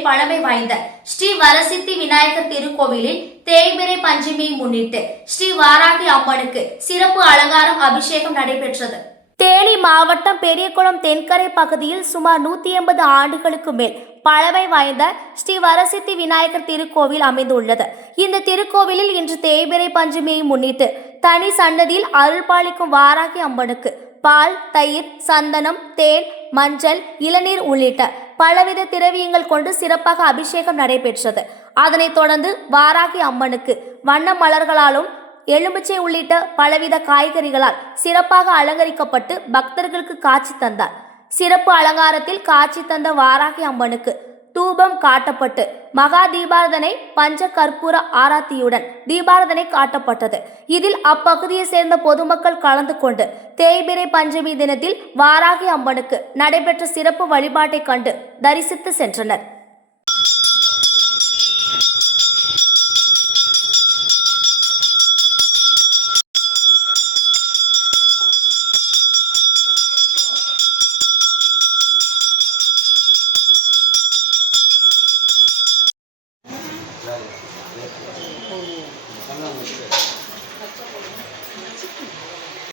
மேல் பழமை வாய்ந்த ஸ்ரீ வரசித்தி விநாயகர் திருக்கோவிலில் தேய்பிறை பஞ்சமியை முன்னிட்டு ஸ்ரீ வாராகி அம்மனுக்கு சிறப்பு அலங்காரம் அபிஷேகம் நடைபெற்றது. தேனி மாவட்டம் பெரியகுளம் தென்கரை பகுதியில் சுமார் 180 ஆண்டுகளுக்கு மேல் பழமை வாய்ந்த ஸ்ரீ வரசித்தி விநாயகர் திருக்கோவில் அமைந்துள்ளது. இந்த திருக்கோவிலில் இன்று தேய்பிறை பஞ்சமியை முன்னிட்டு தனி சன்னதியில் அருள்பாலிக்கும் வாராகி அம்மனுக்கு பால், தயிர், சந்தனம், தேன், மஞ்சள், இளநீர் உள்ளிட்ட பலவித திரவியங்கள் கொண்டு சிறப்பாக அபிஷேகம் நடைபெற்றது. அதனைத் தொடர்ந்து வாராகி அம்மனுக்கு வண்ண மலர்களாலும் எலுமிச்சை உள்ளிட்ட பலவித காய்கறிகளால் சிறப்பாக அலங்கரிக்கப்பட்டு பக்தர்களுக்கு காட்சி தந்தார். சிறப்பு அலங்காரத்தில் காட்சி தந்த வாராகி அம்மனுக்கு தூபம் காட்டப்பட்டு மகா தீபாரதனை பஞ்ச கற்பூர ஆராத்தியுடன் தீபாரதனை காட்டப்பட்டது. இதில் அப்பகுதியை சேர்ந்த பொதுமக்கள் கலந்து கொண்டு தேய்பிறை பஞ்சமி தினத்தில் வாராகி அம்மனுக்கு நடைபெற்ற சிறப்பு வழிபாட்டை கண்டு தரிசித்து சென்றனர்.